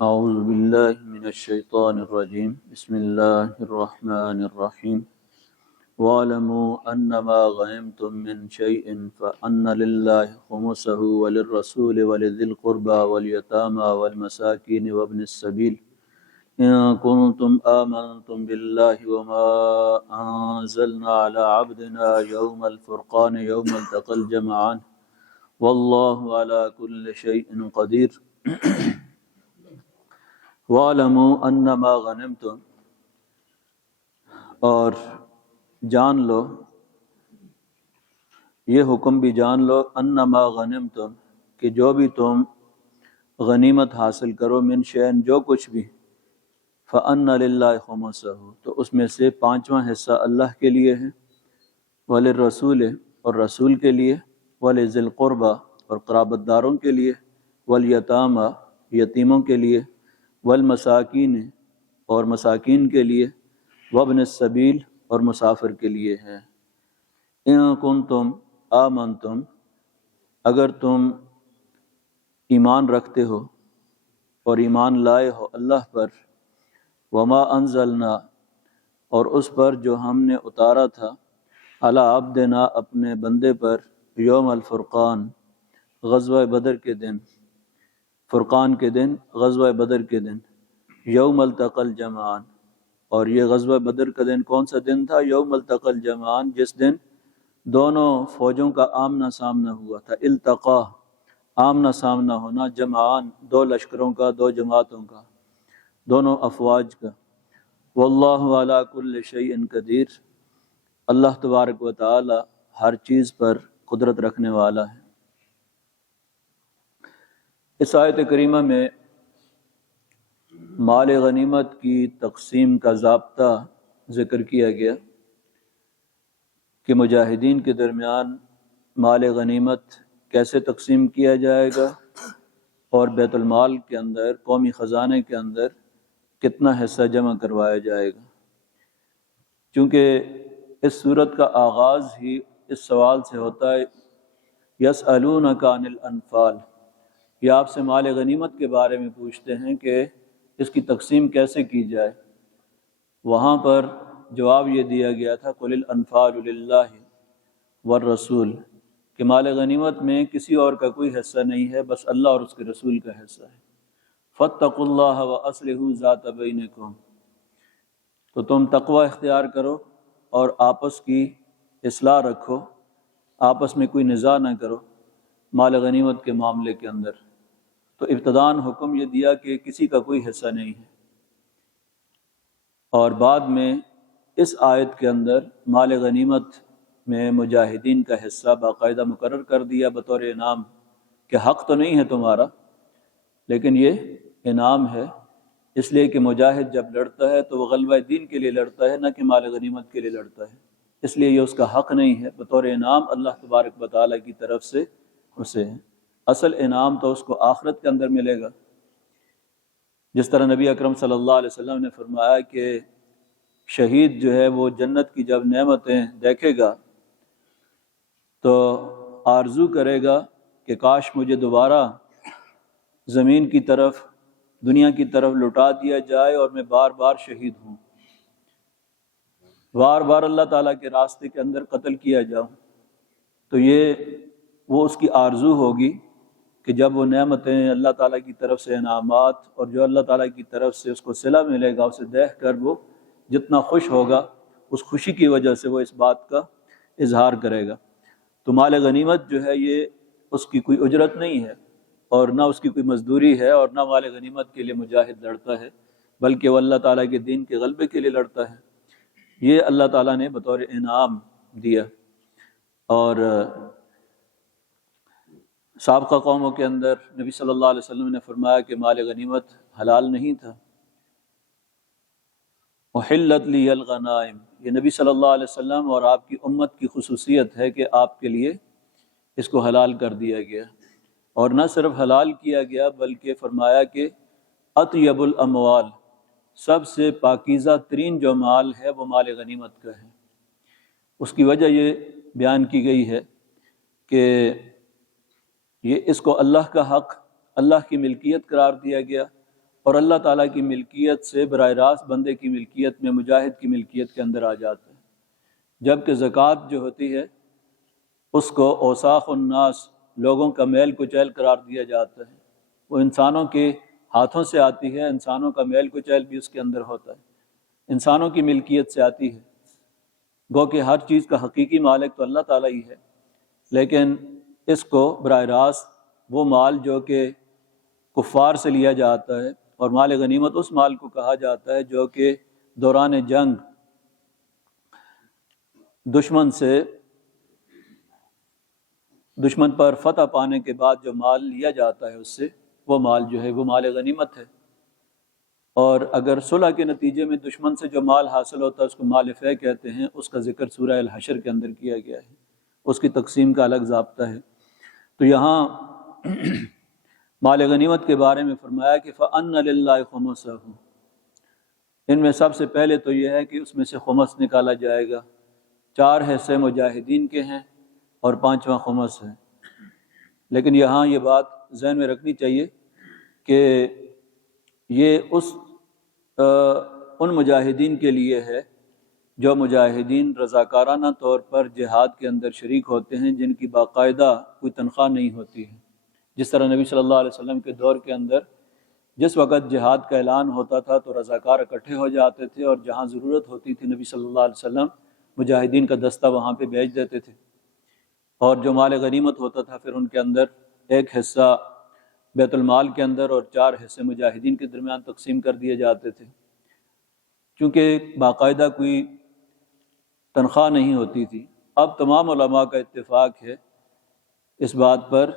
أعوذ بالله من الشيطان الرجيم بسم الله الرحمن الرحيم واعلموا أنما غنمتم من شيء فأن لله خمسه وللرسول ولذي القربى واليتامى والمساكين وابن السبيل إن كنتم آمنتم بالله وما أنزلنا على عبدنا يوم الفرقان يوم التقى الجمعان والله على كل شيء قدير وَاعْلَمُوا أَنَّمَا غَنِمْتُمْ، اور جان لو، یہ حکم بھی جان لو، انما غنمتم، کہ جو بھی تم غنیمت حاصل کرو، من شیئن، جو کچھ بھی، فَأَنَّ لِلَّهِ خُمُسَهُ، تو اس میں سے پانچواں حصہ اللہ کے لیے ہے، وَلِلرَّسُولِ، اور رسول کے لیے، وَلِذِي الْقُرْبَى، اور قرابت داروں کے لیے، وَالْيَتَامَى، یتیموں کے لیے، والمساکین، اور مساکین کے لیے، وابن السبیل، اور مسافر کے لیے ہے۔ ان کنتم آمنتم، اگر تم ایمان رکھتے ہو اور ایمان لائے ہو اللہ پر، وما انزلنا، اور اس پر جو ہم نے اتارا تھا، علی عبدنا، اپنے بندے پر، یوم الفرقان، غزوہ بدر کے دن، فرقان کے دن، غزوہ بدر کے دن، یوم التقى الجمعان، اور یہ غزوہ بدر کا دن کون سا دن تھا؟ یوم التقى الجمعان، جس دن دونوں فوجوں کا آمنا سامنا ہوا تھا۔ التقا، آمنا سامنا ہونا، جمعان، دو لشکروں کا، دو جماعتوں کا، دونوں افواج کا۔ واللہ علی کل شیء قدیر، اللہ تبارک و تعالی ہر چیز پر قدرت رکھنے والا ہے۔ اس آیت کریمہ میں مال غنیمت کی تقسیم کا ضابطہ ذکر کیا گیا کہ مجاہدین کے درمیان مال غنیمت کیسے تقسیم کیا جائے گا، اور بیت المال کے اندر، قومی خزانے کے اندر کتنا حصہ جمع کروایا جائے گا۔ چونکہ اس صورت کا آغاز ہی اس سوال سے ہوتا ہے، یسألونک عن الانفال، یہ آپ سے مال غنیمت کے بارے میں پوچھتے ہیں کہ اس کی تقسیم کیسے کی جائے۔ وہاں پر جواب یہ دیا گیا تھا، قل الانفال للہ والرسول، کہ مال غنیمت میں کسی اور کا کوئی حصہ نہیں ہے، بس اللہ اور اس کے رسول کا حصہ ہے۔ فاتقوا اللہ واصلحوا ذات بینکم، تو تم تقوی اختیار کرو اور آپس کی اصلاح رکھو، آپس میں کوئی نزاع نہ کرو مال غنیمت کے معاملے کے اندر۔ تو ابتداً حکم یہ دیا کہ کسی کا کوئی حصہ نہیں ہے، اور بعد میں اس آیت کے اندر مال غنیمت میں مجاہدین کا حصہ باقاعدہ مقرر کر دیا بطور انعام، کہ حق تو نہیں ہے تمہارا، لیکن یہ انعام ہے، اس لیے کہ مجاہد جب لڑتا ہے تو وہ غلبہ دین کے لیے لڑتا ہے، نہ کہ مال غنیمت کے لیے لڑتا ہے، اس لیے یہ اس کا حق نہیں ہے، بطور انعام اللہ تبارک و تعالیٰ کی طرف سے اسے ہے۔ اصل انعام تو اس کو آخرت کے اندر ملے گا، جس طرح نبی اکرم صلی اللہ علیہ وسلم نے فرمایا کہ شہید جو ہے وہ جنت کی جب نعمتیں دیکھے گا تو آرزو کرے گا کہ کاش مجھے دوبارہ زمین کی طرف، دنیا کی طرف لوٹا دیا جائے اور میں بار بار شہید ہوں، بار بار اللہ تعالیٰ کے راستے کے اندر قتل کیا جاؤں۔ تو یہ وہ اس کی آرزو ہوگی کہ جب وہ نعمتیں، اللہ تعالیٰ کی طرف سے انعامات، اور جو اللہ تعالیٰ کی طرف سے اس کو صلہ ملے گا، اسے دیکھ کر وہ جتنا خوش ہوگا، اس خوشی کی وجہ سے وہ اس بات کا اظہار کرے گا۔ تو مال غنیمت جو ہے یہ اس کی کوئی اجرت نہیں ہے، اور نہ اس کی کوئی مزدوری ہے، اور نہ مال غنیمت کے لیے مجاہد لڑتا ہے، بلکہ وہ اللہ تعالیٰ کے دین کے غلبے کے لیے لڑتا ہے۔ یہ اللہ تعالیٰ نے بطور انعام دیا۔ اور سابقہ قوموں کے اندر نبی صلی اللہ علیہ وسلم نے فرمایا کہ مال غنیمت حلال نہیں تھا۔ احلت لی الغنائم، یہ نبی صلی اللہ علیہ وسلم اور آپ کی امت کی خصوصیت ہے کہ آپ کے لیے اس کو حلال کر دیا گیا، اور نہ صرف حلال کیا گیا بلکہ فرمایا کہ اطیب الاموال، سب سے پاکیزہ ترین جو مال ہے وہ مال غنیمت کا ہے۔ اس کی وجہ یہ بیان کی گئی ہے کہ یہ اس کو اللہ کا حق، اللہ کی ملکیت قرار دیا گیا، اور اللہ تعالیٰ کی ملکیت سے براہ راست بندے کی ملکیت میں مجاہد کی ملکیت کے اندر آ جاتا ہے، جبکہ زکوٰۃ جو ہوتی ہے اس کو اوساخ الناس، لوگوں کا میل کچیل قرار دیا جاتا ہے، وہ انسانوں کے ہاتھوں سے آتی ہے، انسانوں کا میل کچیل بھی اس کے اندر ہوتا ہے، انسانوں کی ملکیت سے آتی ہے، گو کہ ہر چیز کا حقیقی مالک تو اللہ تعالیٰ ہی ہے، لیکن اس کو براہ راست وہ مال جو کہ کفار سے لیا جاتا ہے، اور مال غنیمت اس مال کو کہا جاتا ہے جو کہ دوران جنگ دشمن پر فتح پانے کے بعد جو مال لیا جاتا ہے اس سے، وہ مال جو ہے وہ مال غنیمت ہے۔ اور اگر صلح کے نتیجے میں دشمن سے جو مال حاصل ہوتا ہے اس کو مال فے کہتے ہیں، اس کا ذکر سورہ الحشر کے اندر کیا گیا ہے، اس کی تقسیم کا الگ ضابطہ ہے۔ تو یہاں مال غنیمت کے بارے میں فرمایا کہ فَأَنَّ لِلَّهِ خُمُسَهُ، ان میں سب سے پہلے تو یہ ہے کہ اس میں سے خمس نکالا جائے گا، 4 حصے مجاہدین کے ہیں اور 5واں خمس ہے۔ لیکن یہاں یہ بات ذہن میں رکھنی چاہیے کہ یہ ان مجاہدین کے لیے ہے جو مجاہدین رضاکارانہ طور پر جہاد کے اندر شریک ہوتے ہیں، جن کی باقاعدہ کوئی تنخواہ نہیں ہوتی ہے۔ جس طرح نبی صلی اللہ علیہ وسلم کے دور کے اندر جس وقت جہاد کا اعلان ہوتا تھا تو رضاکار اکٹھے ہو جاتے تھے، اور جہاں ضرورت ہوتی تھی نبی صلی اللہ علیہ وسلم مجاہدین کا دستہ وہاں پہ بھیج دیتے تھے، اور جو مال غنیمت ہوتا تھا پھر ان کے اندر ایک حصہ بیت المال کے اندر اور 4 حصے مجاہدین کے درمیان تقسیم کر دیے جاتے تھے۔ چونکہ باقاعدہ کوئی تنخواہ نہیں ہوتی تھی، اب تمام علماء کا اتفاق ہے اس بات پر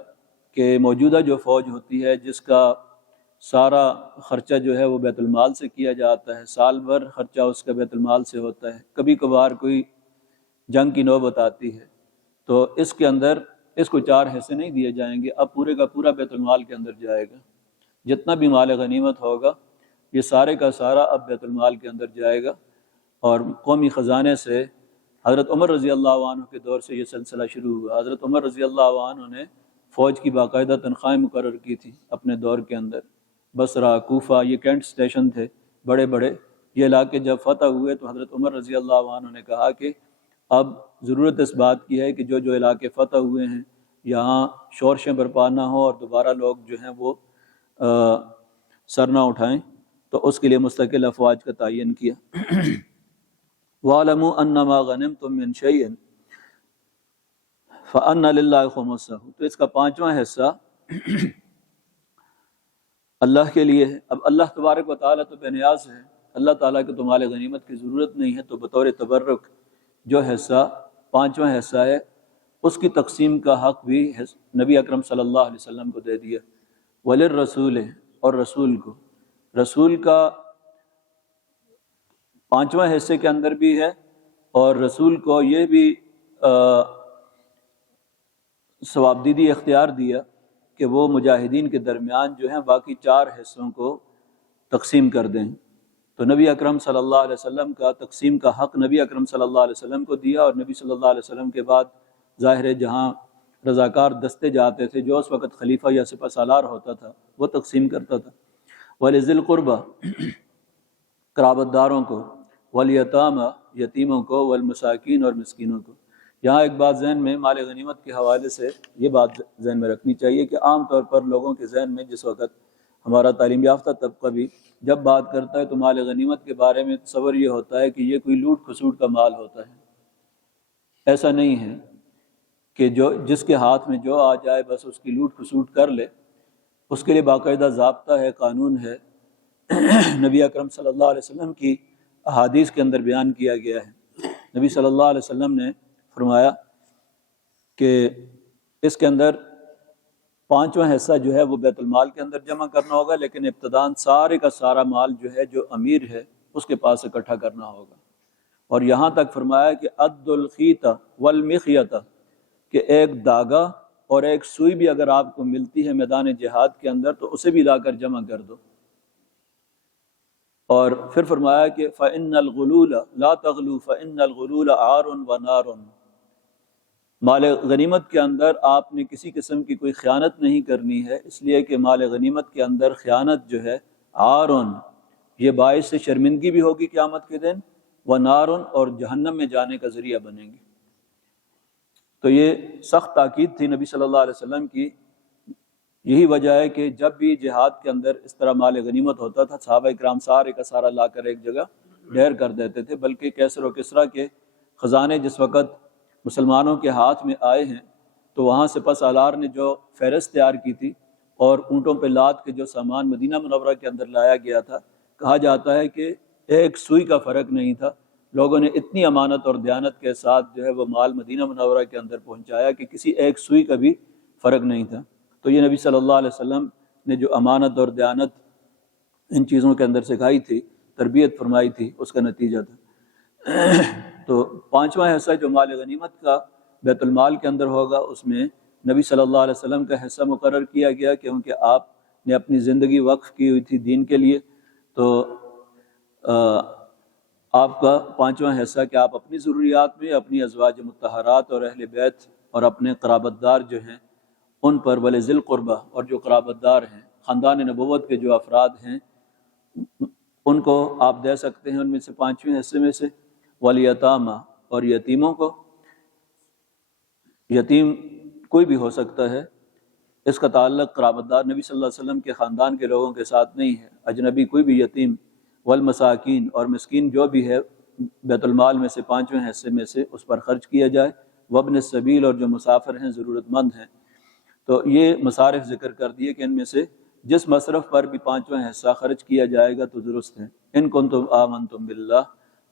کہ موجودہ جو فوج ہوتی ہے جس کا سارا خرچہ جو ہے وہ بیت المال سے کیا جاتا ہے، سال بھر خرچہ اس کا بیت المال سے ہوتا ہے، کبھی کبھار کوئی جنگ کی نوبت آتی ہے تو اس کے اندر اس کو 4 حصے نہیں دیے جائیں گے، اب پورے کا پورا بیت المال کے اندر جائے گا، جتنا بھی مال غنیمت ہوگا یہ سارے کا سارا اب بیت المال کے اندر جائے گا۔ اور قومی خزانے سے حضرت عمر رضی اللہ عنہ کے دور سے یہ سلسلہ شروع ہوا۔ حضرت عمر رضی اللہ عنہ نے فوج کی باقاعدہ تنخواہیں مقرر کی تھی اپنے دور کے اندر، بصرہ، کوفہ، یہ کینٹ اسٹیشن تھے بڑے بڑے، یہ علاقے جب فتح ہوئے تو حضرت عمر رضی اللہ عنہ نے کہا کہ اب ضرورت اس بات کی ہے کہ جو جو علاقے فتح ہوئے ہیں یہاں شورشیں برپا نہ ہوں اور دوبارہ لوگ جو ہیں وہ سر نہ اٹھائیں، تو اس کے لیے مستقل افواج کا تعین کیا۔ وَاعْلَمُوا أَنَّمَا غَنِمْتُم مِّن شَيْءٍ فَأَنَّ لِلَّهِ خُمُسَهُ، تو اس کا 5واں حصہ اللہ کے لیے ہے۔ اب اللہ تبارک و تعالیٰ تو بے نیاز ہے، اللہ تعالیٰ کو تو مال غنیمت کی ضرورت نہیں ہے، تو بطور تبرک جو حصہ 5واں حصہ ہے اس کی تقسیم کا حق بھی نبی اکرم صلی اللہ علیہ وسلم کو دے دیا۔ وَلِلرَّسُولِ، اور رسول کو، رسول کا 5واں حصے کے اندر بھی ہے، اور رسول کو یہ بھی ثوابدیدی اختیار دیا کہ وہ مجاہدین کے درمیان جو ہیں باقی 4 حصوں کو تقسیم کر دیں۔ تو نبی اکرم صلی اللہ علیہ وسلم کا تقسیم کا حق نبی اکرم صلی اللہ علیہ وسلم کو دیا، اور نبی صلی اللہ علیہ وسلم کے بعد ظاہر ہے جہاں رضاکار دستے جاتے تھے، جو اس وقت خلیفہ یا سپہ سالار ہوتا تھا وہ تقسیم کرتا تھا۔ وَلِذِي الْقُرْبَى، قرابت داروں کو، وَالْيَتَامَى، یتیموں کو، وَالْمَسَاکِین، اور مسکینوں کو۔ یہاں ایک بات ذہن میں مال غنیمت کے حوالے سے یہ بات ذہن میں رکھنی چاہیے کہ عام طور پر لوگوں کے ذہن میں جس وقت ہمارا تعلیم یافتہ طبقہ بھی جب بات کرتا ہے تو مال غنیمت کے بارے میں تصور یہ ہوتا ہے کہ یہ کوئی لوٹ کھسوٹ کا مال ہوتا ہے۔ ایسا نہیں ہے کہ جس کے ہاتھ میں جو آ جائے بس اس کی لوٹ کھسوٹ کر لے، اس کے لیے باقاعدہ ضابطہ ہے، قانون ہے، نبی اکرم صلی اللہ علیہ وسلم کی احادیث کے اندر بیان کیا گیا ہے۔ نبی صلی اللہ علیہ وسلم نے فرمایا کہ اس کے اندر 5واں حصہ جو ہے وہ بیت المال کے اندر جمع کرنا ہوگا، لیکن ابتداً سارے کا سارا مال جو ہے جو امیر ہے اس کے پاس اکٹھا کرنا ہوگا۔ اور یہاں تک فرمایا کہ عد الخیط والمخیط، کہ ایک داغا اور ایک سوئی بھی اگر آپ کو ملتی ہے میدان جہاد کے اندر تو اسے بھی لا کر جمع کر دو۔ اور پھر فرمایا کہ فَإِنَّ الْغُلُولَ لَا تَغْلُوا فَإِنَّ الْغُلُولَ عَارٌ وَنَارٌ، مال غنیمت کے اندر آپ نے کسی قسم کی کوئی خیانت نہیں کرنی ہے، اس لیے کہ مال غنیمت کے اندر خیانت جو ہے عارن، یہ باعث سے شرمندگی بھی ہوگی قیامت کے دن، و نارن، اور جہنم میں جانے کا ذریعہ بنیں گی۔ تو یہ سخت تاکید تھی نبی صلی اللہ علیہ وسلم کی۔ یہی وجہ ہے کہ جب بھی جہاد کے اندر اس طرح مال غنیمت ہوتا تھا، صحابہ اکرام سارے کا سارا لا کر ایک جگہ ڈھیر کر دیتے تھے، بلکہ کیسر و کسریٰ کے خزانے جس وقت مسلمانوں کے ہاتھ میں آئے ہیں تو وہاں سپہ سالار نے جو فہرست تیار کی تھی اور اونٹوں پہ لاد کے جو سامان مدینہ منورہ کے اندر لایا گیا تھا، کہا جاتا ہے کہ ایک سوئی کا فرق نہیں تھا۔ لوگوں نے اتنی امانت اور دیانت کے ساتھ جو ہے وہ مال مدینہ منورہ کے اندر پہنچایا کہ کسی ایک سوئی کا بھی فرق نہیں تھا۔ تو یہ نبی صلی اللہ علیہ وسلم نے جو امانت اور دیانت ان چیزوں کے اندر سکھائی تھی، تربیت فرمائی تھی، اس کا نتیجہ تھا۔ تو پانچواں حصہ جو مال غنیمت کا بیت المال کے اندر ہوگا، اس میں نبی صلی اللہ علیہ وسلم کا حصہ مقرر کیا گیا، کیونکہ آپ نے اپنی زندگی وقف کی ہوئی تھی دین کے لیے۔ تو آپ کا پانچواں حصہ کہ آپ اپنی ضروریات میں اپنی ازواج مطہرات اور اہل بیت اور اپنے قرابت دار جو ہیں ان پر، وَلِذِی الْقُرْبَى، اور جو قرابت دار ہیں، خاندان نبوت کے جو افراد ہیں ان کو آپ دے سکتے ہیں، ان میں سے پانچویں حصے میں سے، وَالْیَتَامَى، اور یتیموں کو۔ یتیم کوئی بھی ہو سکتا ہے، اس کا تعلق قرابت دار نبی صلی اللہ علیہ وسلم کے خاندان کے لوگوں کے ساتھ نہیں ہے، اجنبی کوئی بھی یتیم۔ والمساکین، اور مسکین جو بھی ہے بیت المال میں سے پانچویں حصے میں سے اس پر خرچ کیا جائے۔ وابن السبیل، اور جو مسافر ہیں، ضرورت مند ہیں۔ تو یہ مصارف ذکر کر دیے کہ ان میں سے جس مصرف پر بھی پانچواں حصہ خرچ کیا جائے گا تو درست ہے۔ ان کنتم آمنتم باللہ،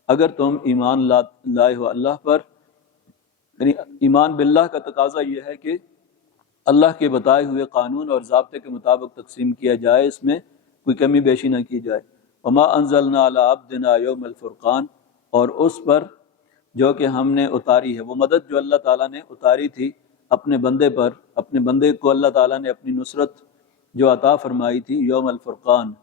اگر تم ایمان لائے ہو اللہ پر، یعنی ایمان باللہ کا تقاضا یہ ہے کہ اللہ کے بتائے ہوئے قانون اور ضابطے کے مطابق تقسیم کیا جائے، اس میں کوئی کمی بیشی نہ کی جائے۔ وما انزلنا علی عبدنا یوم الفرقان، اور اس پر جو کہ ہم نے اتاری ہے، وہ مدد جو اللہ تعالیٰ نے اتاری تھی اپنے بندے پر، اپنے بندے کو اللہ تعالیٰ نے اپنی نصرت جو عطا فرمائی تھی یوم الفرقان،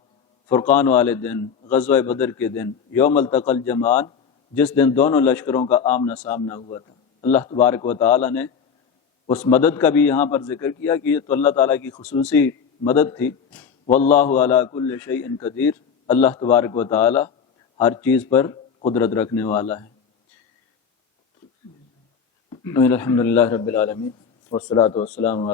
فرقان والے دن، غزوہ بدر کے دن، یوم التقى الجمعان، جس دن دونوں لشکروں کا آمنا سامنا ہوا تھا۔ اللہ تبارک و تعالیٰ نے اس مدد کا بھی یہاں پر ذکر کیا کہ یہ تو اللہ تعالیٰ کی خصوصی مدد تھی۔ واللہ علی کل شیء قدیر، اللہ تبارک و تعالیٰ ہر چیز پر قدرت رکھنے والا ہے۔ الحمدللہ رب العالمین، والصلاۃ والسلام علی